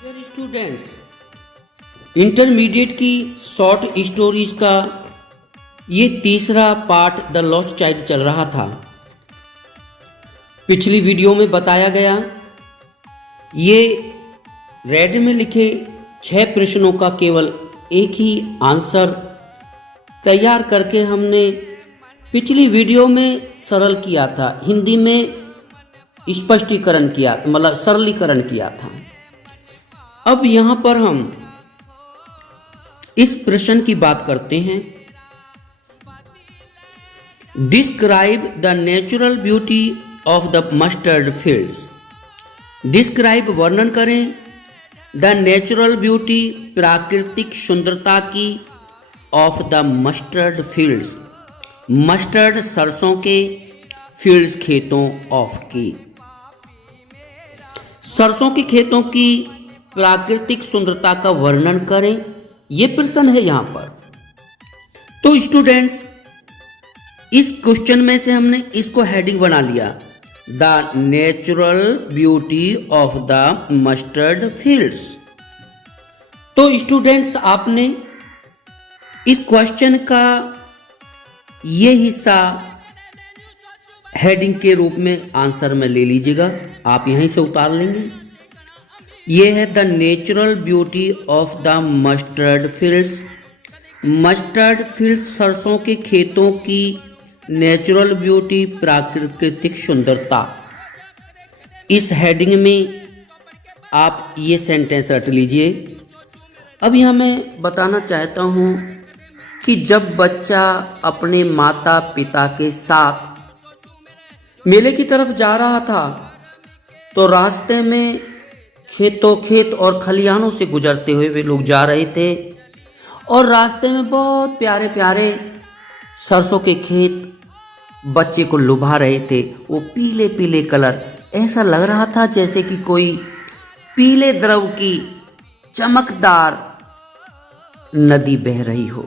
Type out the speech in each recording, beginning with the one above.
Dear students, intermediate की short stories का ये तीसरा पार्ट द लॉस्ट चाइल्ड चल रहा था। पिछली वीडियो में बताया गया ये रेड में लिखे 6 प्रश्नों का केवल एक ही आंसर तैयार करके हमने पिछली वीडियो में सरल किया था, हिंदी में स्पष्टीकरण किया, मतलब सरलीकरण किया था। अब यहां पर हम इस प्रश्न की बात करते हैं। Describe the natural beauty of the mustard fields. Describe वर्णन करें द नेचुरल ब्यूटी प्राकृतिक सुंदरता की of the mustard fields, mustard सरसों के, फील्ड्स खेतों ऑफ की, सरसों के खेतों की प्राकृतिक सुंदरता का वर्णन करें। यह प्रश्न है यहां पर। तो स्टूडेंट्स, इस क्वेश्चन में से हमने इसको हेडिंग बना लिया, the natural beauty of the mustard fields. तो स्टूडेंट्स, आपने इस क्वेश्चन का ये हिस्सा हेडिंग के रूप में आंसर में ले लीजिएगा, आप यहीं से उतार लेंगे। ये है the natural beauty of the mustard fields. Mustard fields सरसों के खेतों की नेचुरल ब्यूटी प्राकृतिक सुंदरता। इस हेडिंग में आप ये सेंटेंस रट लीजिए। अब यहां मैं बताना चाहता हूं कि जब बच्चा अपने माता पिता के साथ मेले की तरफ जा रहा था तो रास्ते में खेत और खलिहानों से गुजरते हुए वे लोग जा रहे थे और रास्ते में बहुत प्यारे प्यारे सरसों के खेत बच्चे को लुभा रहे थे। वो पीले पीले कलर, ऐसा लग रहा था जैसे कि कोई पीले द्रव की चमकदार नदी बह रही हो।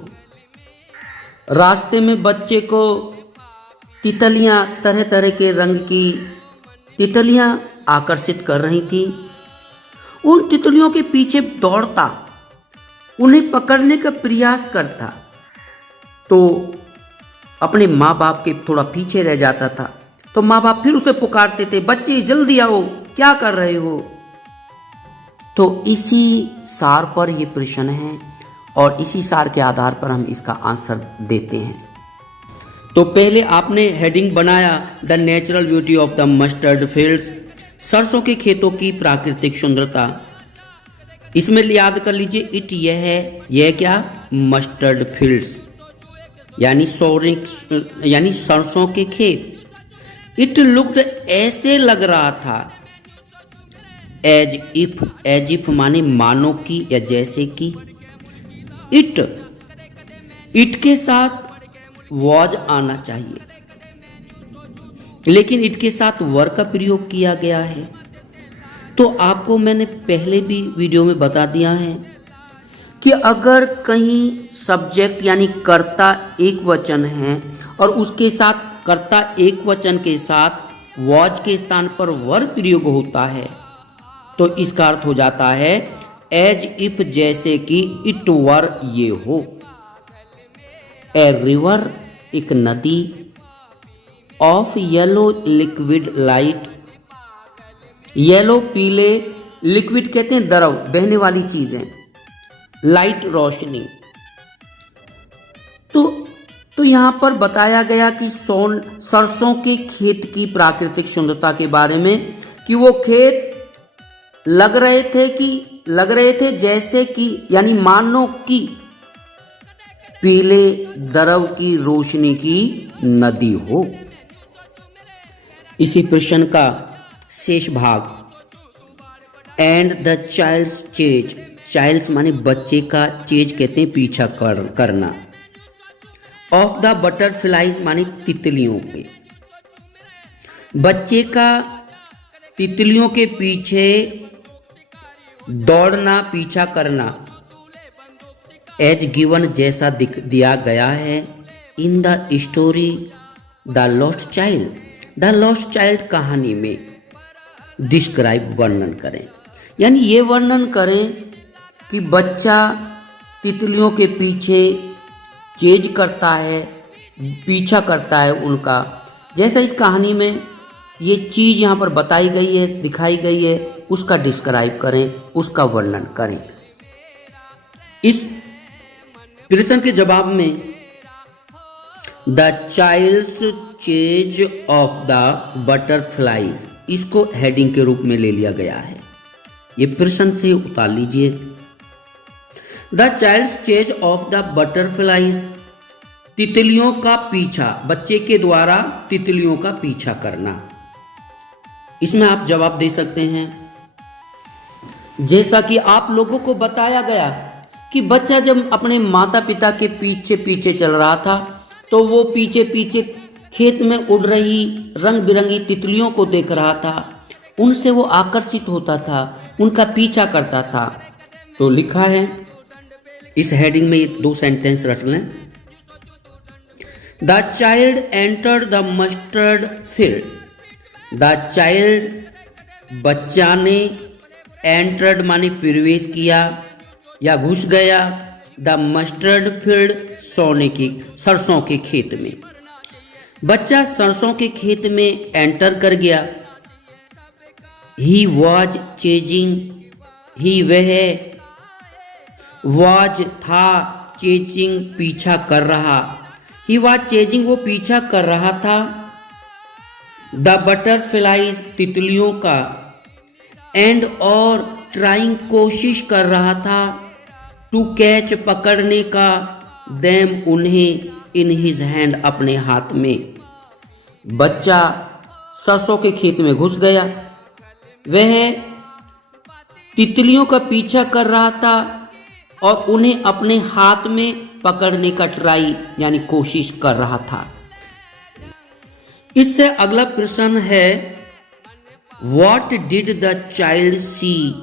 रास्ते में बच्चे को तितलियां, तरह तरह के रंग की तितलियां आकर्षित कर रही थी। उन तितलियों के पीछे दौड़ता, उन्हें पकड़ने का प्रयास करता, तो अपने माँ बाप के थोड़ा पीछे रह जाता था। तो माँ बाप फिर उसे पुकारते थे, बच्चे जल्दी आओ, क्या कर रहे हो। तो इसी सार पर यह प्रश्न है और इसी सार के आधार पर हम इसका आंसर देते हैं। तो पहले आपने हेडिंग बनाया the natural beauty of the mustard fields, सरसों के खेतों की प्राकृतिक सुंदरता। इसमें याद कर लीजिए, इट यह है, यह क्या, मस्टर्ड फील्ड्स यानी सरसों के खेत। इट लुक्ड, ऐसे लग रहा था, एज इफ माने मानो की या जैसे कि। इट के साथ वॉज आना चाहिए, लेकिन इट के साथ वर का प्रयोग किया गया है। तो आपको मैंने पहले भी वीडियो में बता दिया है कि अगर कहीं सब्जेक्ट यानी कर्ता एक वचन है और उसके साथ कर्ता एक वचन के साथ वॉज के स्थान पर वर प्रयोग होता है तो इसका अर्थ हो जाता है एज इफ, जैसे कि इट वर ये हो। ए रिवर, एक नदी, of yellow liquid light, yellow पीले, लिक्विड कहते हैं द्रव, बहने वाली चीजें, लाइट रोशनी। तो यहां पर बताया गया कि सरसों के खेत की प्राकृतिक सुंदरता के बारे में कि वो खेत लग रहे थे जैसे कि, यानी मानो कि पीले द्रव की रोशनी की नदी हो। इसी प्रश्न का शेष भाग, and the child's chase, child's माने बच्चे का, चेज कहते हैं पीछा करना, ऑफ द बटरफ्लाइज माने तितलियों पे, बच्चे का तितलियों के पीछे दौड़ना, पीछा करना, एज गिवन जैसा दिया गया है in the story the lost child. The lost child कहानी में डिस्क्राइब वर्णन करें, यानी ये वर्णन करें कि बच्चा तितलियों के पीछे चेज करता है, पीछा करता है उनका। जैसा इस कहानी में ये चीज़ यहाँ पर बताई गई है, दिखाई गई है, उसका डिस्क्राइब करें, उसका वर्णन करें। इस प्रश्न के जवाब में the child's chase of the butterflies, इसको हेडिंग के रूप में ले लिया गया है। ये प्रश्न से उतार लीजिए। The child's chase of the butterflies, तितलियों का पीछा, बच्चे के द्वारा तितलियों का पीछा करना। इसमें आप जवाब दे सकते हैं, जैसा कि आप लोगों को बताया गया कि बच्चा जब अपने माता पिता के पीछे पीछे चल रहा था तो वो पीछे पीछे खेत में उड़ रही रंग बिरंगी तितलियों को देख रहा था, उनसे वो आकर्षित होता था, उनका पीछा करता था। तो लिखा है इस हेडिंग में, ये 2 सेंटेंस रट लें। The child entered the mustard field. The child, बच्चा ने, एंटर्ड माने प्रवेश किया या घुस गया, द मस्टर्ड फील्ड, सरसों के खेत में। बच्चा सरसों के खेत में एंटर कर गया। ही वॉज चेजिंग, ही वह, वॉज था, चेजिंग पीछा कर रहा, ही वॉज चेजिंग वो पीछा कर रहा था, द बटरफ्लाइज तितलियों का, एंड और ट्राइंग कोशिश कर रहा था, टू कैच पकड़ने का, देम उन्हें, इन हिज हैंड अपने हाथ में। बच्चा सरसों के खेत में घुस गया, वह तितलियों का पीछा कर रहा था और उन्हें अपने हाथ में पकड़ने का ट्राई यानी कोशिश कर रहा था। इससे अगला प्रश्न है, what did the child see.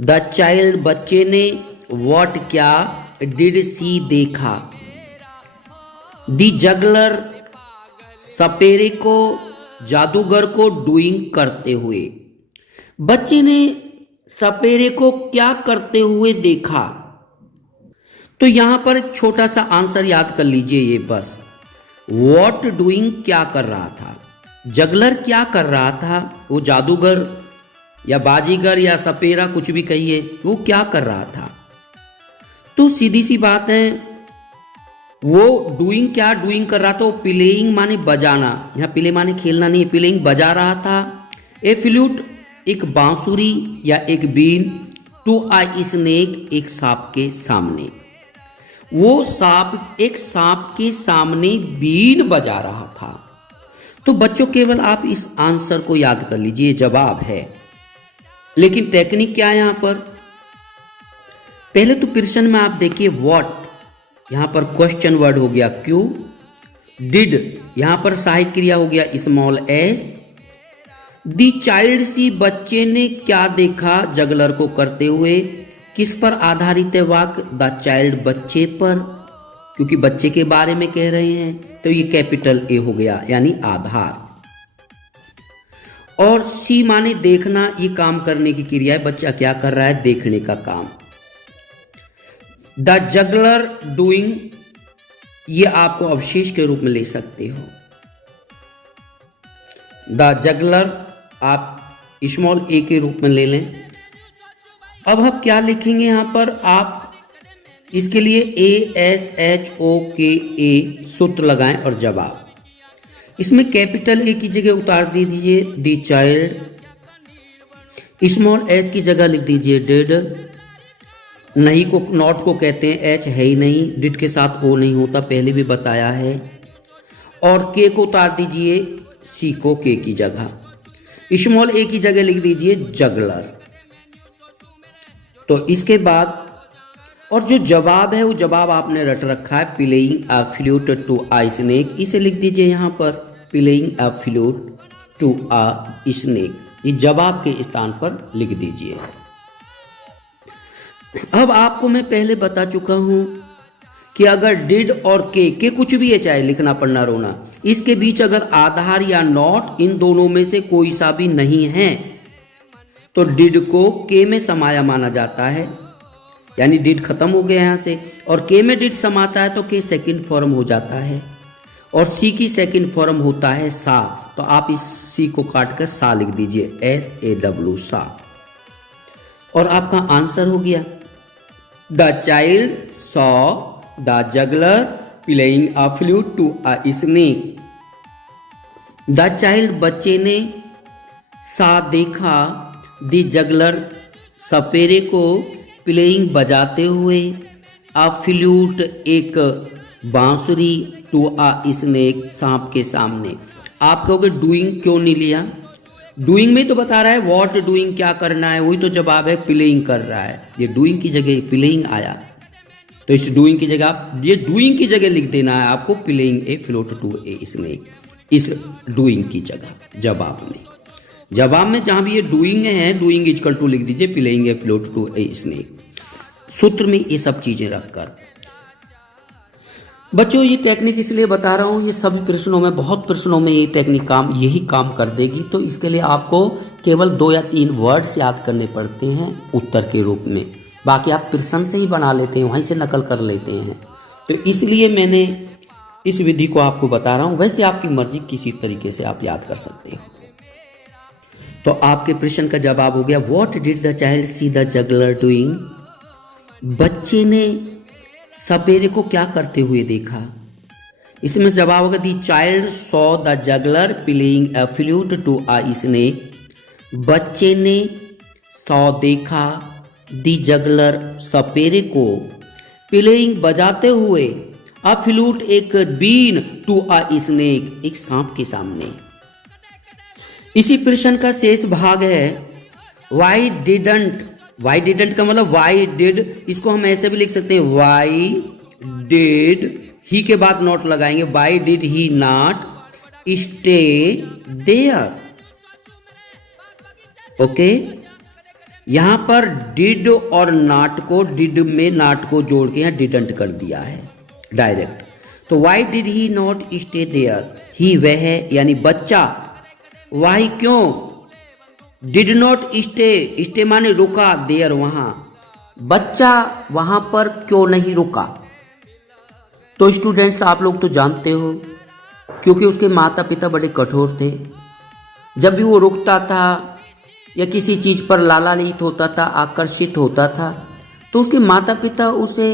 The child, बच्चे ने, व्हाट क्या, डिड सी देखा, द जगलर, सपेरे को, जादूगर को डूइंग करते हुए। बच्चे ने सपेरे को क्या करते हुए देखा। तो यहां पर एक छोटा सा आंसर याद कर लीजिए, ये बस व्हाट डूइंग क्या कर रहा था, जगलर क्या कर रहा था, वो जादूगर या बाजीगर या सपेरा कुछ भी कहिए, वो क्या कर रहा था। तो सीधी सी बात है, वो डूइंग क्या डूइंग कर रहा था, वो प्लेइंग माने बजाना, यहाँ प्ले माने खेलना नहीं है, प्लेइंग बजा रहा था। ए फ्लूट एक बांसुरी या एक बीन, टू आ स्नेक एक सांप के सामने, वो सांप एक सांप के सामने बीन बजा रहा था। तो बच्चों केवल आप इस आंसर को याद कर लीजिए, जवाब है। लेकिन टेक्निक क्या है यहां पर, पहले तो प्रश्न में आप देखिए व्हाट, यहां पर क्वेश्चन वर्ड हो गया क्यू, डिड यहां पर सहायक क्रिया हो गया स्मॉल एस, दी चाइल्ड सी बच्चे ने क्या देखा जगलर को करते हुए, किस पर आधारित है वाक्य, द चाइल्ड बच्चे पर, क्योंकि बच्चे के बारे में कह रहे हैं, तो ये कैपिटल ए हो गया यानी आधार। और सी माने देखना, ये काम करने की क्रिया है, बच्चा क्या कर रहा है, देखने का काम। द जगलर डूइंग, ये आपको अवशेष के रूप में ले सकते हो। द जगलर आप स्मॉल ए के रूप में ले लें। अब हम क्या लिखेंगे यहां पर, आप इसके लिए ASHOKA सूत्र लगाएं और जवाब। इसमें कैपिटल ए की जगह उतार दीजिए दी चाइल्ड, स्मॉल एस की जगह लिख दीजिए डिड, नहीं को नॉट को कहते हैं, एच है ही नहीं, डिड के साथ ओ नहीं होता, पहले भी बताया है, और के को उतार दीजिए सी को के की जगह, स्मॉल ए की जगह लिख दीजिए जगलर। तो इसके बाद और जो जवाब है वो जवाब आपने रट रखा है, playing a flute to a snake, इसे लिख दीजिए यहां पर playing a flute to a snake, ये जवाब के स्थान पर लिख दीजिए। अब आपको मैं पहले बता चुका हूं कि अगर डिड और के कुछ भी है, चाहे लिखना पढ़ना रोना, इसके बीच अगर आधार या नॉट, इन दोनों में से कोई सा भी नहीं है, तो डिड को के में समाया माना जाता है, यानी डिड खत्म हो गया यहाँ से, और के में डिड समाता है तो के सेकंड फॉर्म हो जाता है, और सी की सेकंड फॉर्म होता है सा। तो आप इस सी को काट कर सा लिख दीजिए, SAW सा। और आपका आंसर हो गया, the child saw the juggler playing a flute to a snake. The child बच्चे ने, सा देखा, द जगलर सपेरे को, प्लेइंग बजाते हुए, अ फ्लूट एक बांसुरी, टू अ स्नेक सांप के सामने। आप कहोगे डूइंग क्यों नहीं लिया? डूइंग में तो बता रहा है व्हाट डूइंग, क्या करना है, वही तो जवाब है, प्लेइंग कर रहा है। ये डूइंग की जगह प्लेइंग आया, तो इस डूइंग की जगह आप ये डूइंग की जगह लिख देना है आपको, playing a flute to a snake, इस डूइंग की जगह जवाब में। जवाब में जहां भी ये डूइंग है, डूइंग इक्वल टू लिख दीजिए playing a flute to a snake, सूत्र में ये सब चीजें रखकर। बच्चों ये टेक्निक इसलिए बता रहा हूँ, ये सभी प्रश्नों में, बहुत प्रश्नों में ये टेक्निक यही काम कर देगी। तो इसके लिए आपको केवल 2 या 3 वर्ड्स याद करने पड़ते हैं उत्तर के रूप में, बाकी आप प्रश्न से ही बना लेते हैं, वहीं से नकल कर लेते हैं। तो इसलिए मैंने इस विधि को आपको बता रहा हूँ, वैसे आपकी मर्जी किसी तरीके से आप याद कर सकते हो। तो आपके प्रश्न का जवाब हो गया, what did the child see the juggler doing. बच्चे ने सपेरे को क्या करते हुए देखा। इसमें जवाब होगा, the child saw the juggler playing a flute to a snake. बच्चे ने सॉ देखा, द जगलर सपेरे को, प्लेइंग बजाते हुए, अ फ्लूट एक बीन, टू अ स्नेक एक सांप के सामने। इसी प्रश्न का शेष भाग है, वाई डिडंट। वाई डिडंट का मतलब वाई डिड, इसको हम ऐसे भी लिख सकते हैं, वाई डिड, ही के बाद नॉट लगाएंगे, why did he not stay there. Okay, यहां पर डिड और नॉट को, डिड में नॉट को जोड़ के यहां डिडंट कर दिया है डायरेक्ट। तो why did he not stay there, he वह है यानी बच्चा, वाई क्यों, डिड नॉट स्टे, स्टे माने रुका, देयर वहां, बच्चा वहां पर क्यों नहीं रुका। तो स्टूडेंट्स आप लोग तो जानते हो, क्योंकि उसके माता पिता बड़े कठोर थे। जब भी वो रुकता था या किसी चीज पर लालायित होता था, आकर्षित होता था, तो उसके माता पिता उसे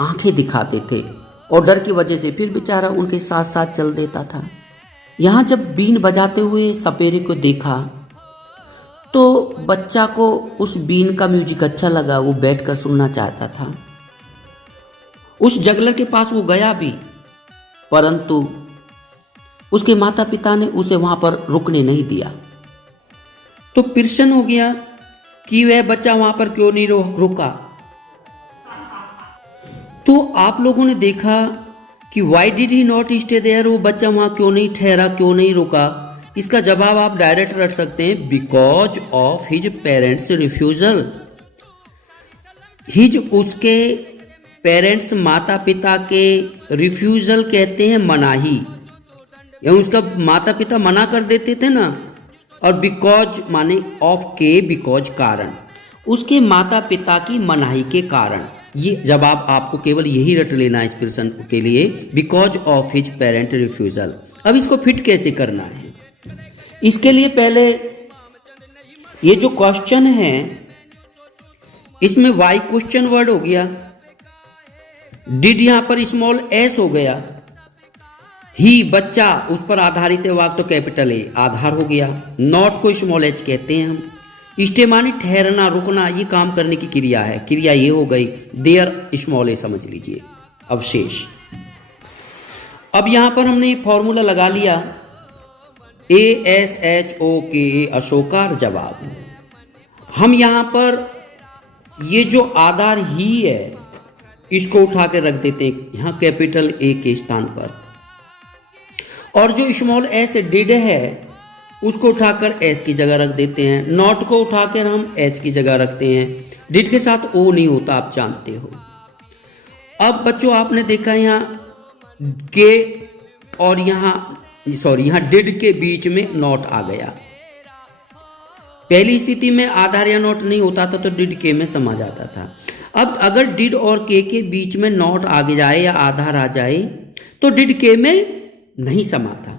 आंखें दिखाते थे, और डर की वजह से फिर बेचारा उनके साथ साथ चल देता था। यहां जब बीन बजाते हुए सपेरे को देखा, तो बच्चा को उस बीन का म्यूजिक अच्छा लगा, वो बैठकर सुनना चाहता था। उस जगलर के पास वो गया भी, परंतु उसके माता पिता ने उसे वहां पर रुकने नहीं दिया। तो प्रश्न हो गया कि वह बच्चा वहां पर क्यों नहीं रुका। तो आप लोगों ने देखा कि why did he not stay there, वो बच्चा वहां क्यों नहीं ठहरा, क्यों नहीं रुका। इसका जवाब आप डायरेक्ट रख सकते हैं, because of his parents refusal. His उसके पेरेंट्स माता पिता के, रिफ्यूजल कहते हैं मनाही, या उसका माता पिता मना कर देते थे ना, और बिकॉज माने ऑफ के, बिकॉज कारण, उसके माता पिता की मनाही के कारण। ये जवाब आपको केवल यही रट लेना है इस प्रश्न के लिए, because of his parent refusal. अब इसको फिट कैसे करना है, इसके लिए पहले ये जो क्वेश्चन है इसमें वाई क्वेश्चन वर्ड हो गया, डिड यहां पर स्मॉल एस हो गया, ही बच्चा उस पर आधारित है वाक्य तो कैपिटल ए आधार हो गया, नॉट को स्मॉल एच कहते हैं हम, स्टे माने ठहरना, रुकना, ये काम करने की क्रिया है, क्रिया ये हो गई, देयर स्मॉल ए समझ लीजिए अवशेष। अब यहां पर हमने फॉर्मूला लगा लिया, ASHOKA अशोकार जवाब। हम यहां पर ये जो आधार ही है इसको उठा के रख देते हैं यहां कैपिटल ए के स्थान पर, और जो स्मॉल एस डिड है उसको उठाकर एस की जगह रख देते हैं, नॉट को उठाकर हम एच की जगह रखते हैं, डिड के साथ ओ नहीं होता आप जानते हो। अब बच्चों आपने देखा यहां के और यहां डिड के बीच में नॉट आ गया, पहली स्थिति में आधार या नॉट नहीं होता था तो डिड के में समा जाता था। अब अगर डिड और के बीच में नॉट आगे जाए या आधार आ जाए तो डिड के में नहीं समाता,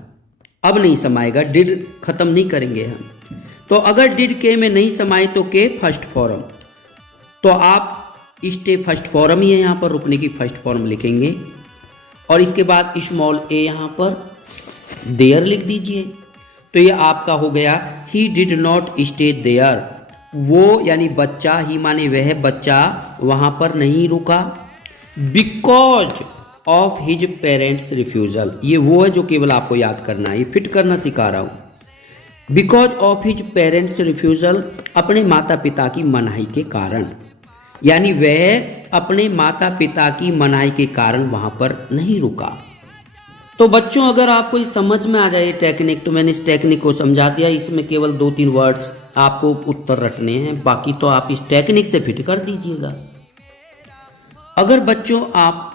अब नहीं समाएगा, डिड खत्म नहीं करेंगे हम। तो अगर डिड के में नहीं समाए तो के फर्स्ट फॉर्म, तो आप स्टे फर्स्ट फॉर्म ही है, यहाँ पर रुकने की फर्स्ट फॉर्म लिखेंगे और इसके बाद स्मॉल ए यहाँ पर देयर लिख दीजिए। तो ये आपका हो गया he did not stay there, वो यानी बच्चा, ही माने वह बच्चा वहाँ पर नहीं रुका। Because of his parents refusal, ये वो है जो केवल आपको याद करना है, ये फिट करना सिखा रहा हूँ। Because of his parents refusal, अपने माता पिता की मनाही के कारण, यानी वह अपने माता पिता की मनाही के कारण वहां पर नहीं रुका। तो बच्चों अगर आपको ये समझ में आ जाए टेक्निक, तो मैंने इस टेक्निक को समझा दिया। इसमें केवल 2-3 वर्ड्स आपको उत्तर रटने हैं, बाकी तो आप इस टेक्निक से फिट कर दीजिएगा। अगर बच्चों आप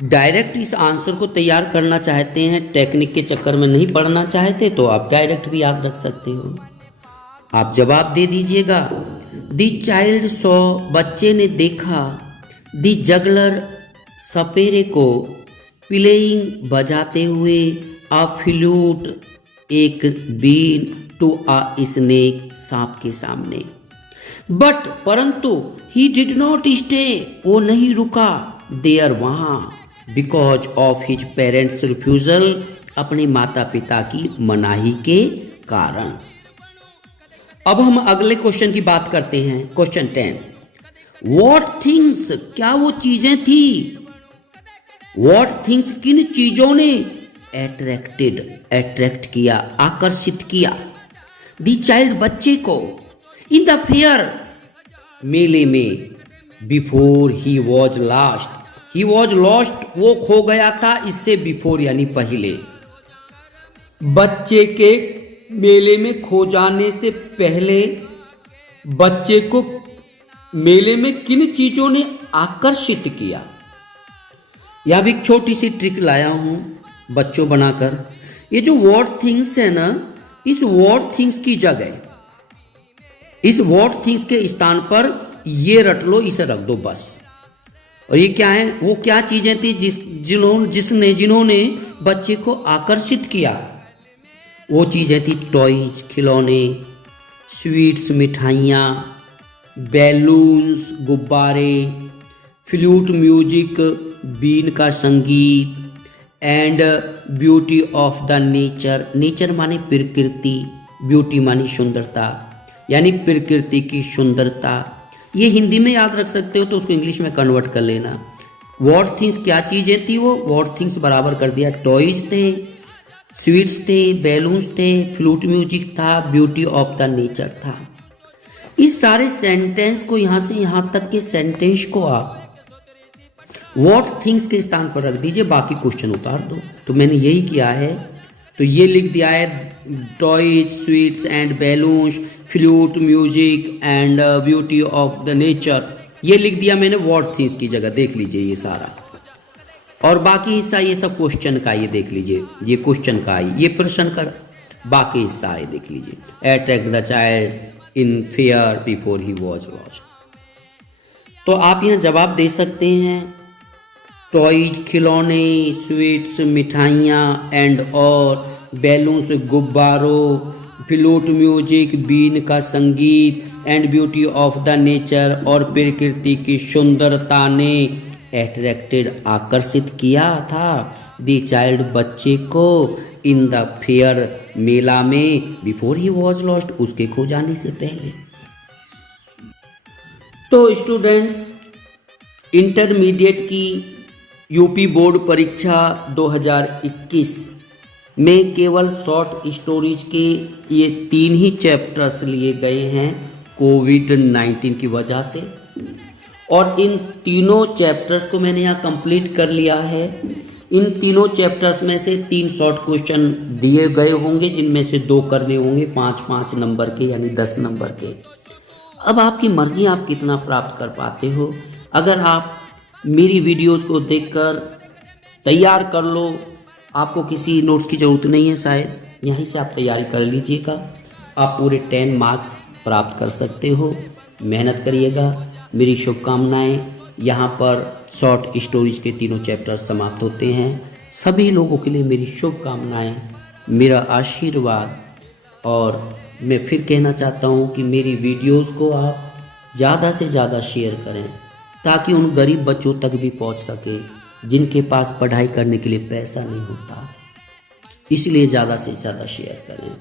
डायरेक्ट इस आंसर को तैयार करना चाहते हैं, टेक्निक के चक्कर में नहीं पढ़ना चाहते, तो आप डायरेक्ट भी याद रख सकते हो। आप जवाब दे दीजिएगा। दी चाइल्ड सॉ, बच्चे ने देखा, दी जगलर, सपेरे को, प्लेइंग, बजाते हुए, अ फ्लूट, एक बीन, टू अ स्नेक, सांप के सामने। बट परंतु ही डिड नॉट स्टे, वो नहीं रुका, देयर वहां, because of his parents refusal, अपने माता पिता की मनाही के कारण। अब हम अगले क्वेश्चन की बात करते हैं। क्वेश्चन 10, वॉट थिंग्स, क्या वो चीजें थी, वॉट थिंग्स, किन चीजों ने, एट्रैक्टेड, एट्रैक्ट किया, आकर्षित किया, दी चाइल्ड, बच्चे को, इन द फेयर, मेले में, before he was last, he was lost, वो खो गया था, इससे बिफोर यानी पहले। बच्चे के मेले में खो जाने से पहले बच्चे को मेले में किन चीजों ने आकर्षित किया। यहां भी एक छोटी सी ट्रिक लाया हूं बच्चों बनाकर। ये जो वॉट थिंग्स है ना, इस वॉट थिंग्स की जगह, इस वॉट थिंग्स के स्थान पर ये रट लो, इसे रख दो बस। और ये क्या है, वो क्या चीजें थी जिन्होंने बच्चे को आकर्षित किया। वो चीजें थी टॉयज, खिलौने, स्वीट्स, मिठाइयाँ, बैलून्स, गुब्बारे, फ्लूट म्यूजिक, बीन का संगीत, and beauty of the nature, nature माने प्रकृति, ब्यूटी मानी सुंदरता, यानी प्रकृति की सुंदरता। ये हिंदी में याद रख सकते हो तो उसको इंग्लिश में कन्वर्ट कर लेना। वॉट थिंग्स क्या चीजें थी, वो वॉट थिंग्स बराबर कर दिया, टॉयज थे, स्वीट्स थे, बैलून्स थे, फ्लूट म्यूजिक था, ब्यूटी ऑफ द नेचर था। इस सारे सेंटेंस को यहां से यहां तक के सेंटेंस को आप वॉट थिंग्स के स्थान पर रख दीजिए, बाकी क्वेश्चन उतार दो। तो मैंने यही किया है, तो ये लिख दिया है toys, sweets and balloons, flute music and beauty of the nature, ये लिख दिया मैंने वॉट थिंग्स की जगह। देख लीजिए ये सारा, और बाकी हिस्सा ये सब क्वेश्चन का, ये देख लीजिए, ये क्वेश्चन का है, ये प्रश्न का बाकी हिस्सा है, देख लीजिए। Attract the child in fair before he was lost. तो आप यहाँ जवाब दे सकते हैं, टॉयज, खिलौने, स्वीट्स, मिठाइयाँ, एंड और बैलून्स, गुब्बारों, फ्लूट म्यूजिक, बीन का संगीत, and beauty of the nature, और प्रकृति की सुंदरता ने एट्रैक्टेड, आकर्षित किया था, द चाइल्ड, बच्चे को, इन द फेयर, मेला में, बिफोर ही वॉज लॉस्ट, उसके खो जाने से पहले। तो स्टूडेंट्स, इंटरमीडिएट की यूपी बोर्ड परीक्षा 2021 में केवल शॉर्ट स्टोरीज के ये 3 ही चैप्टर्स लिए गए हैं कोविड-19 की वजह से, और इन तीनों चैप्टर्स को मैंने यहाँ कंप्लीट कर लिया है। इन तीनों चैप्टर्स में से 3 शॉर्ट क्वेश्चन दिए गए होंगे, जिनमें से 2 करने होंगे 5-5 नंबर के, यानी 10 नंबर के। अब आपकी मर्जी, आप कितना प्राप्त कर पाते हो। अगर आप मेरी वीडियोस को देखकर तैयार कर लो, आपको किसी नोट्स की ज़रूरत नहीं है शायद, यहीं से आप तैयारी कर लीजिएगा। आप पूरे 10 मार्क्स प्राप्त कर सकते हो। मेहनत करिएगा। मेरी शुभकामनाएं। यहाँ पर शॉर्ट स्टोरीज के तीनों चैप्टर समाप्त होते हैं। सभी लोगों के लिए मेरी शुभकामनाएं, मेरा आशीर्वाद। और मैं फिर कहना चाहता हूँ कि मेरी वीडियोस को आप ज़्यादा से ज़्यादा शेयर करें ताकि उन गरीब बच्चों तक भी पहुँच सके जिनके पास पढ़ाई करने के लिए पैसा नहीं होता। इसलिए ज़्यादा से ज़्यादा शेयर करें।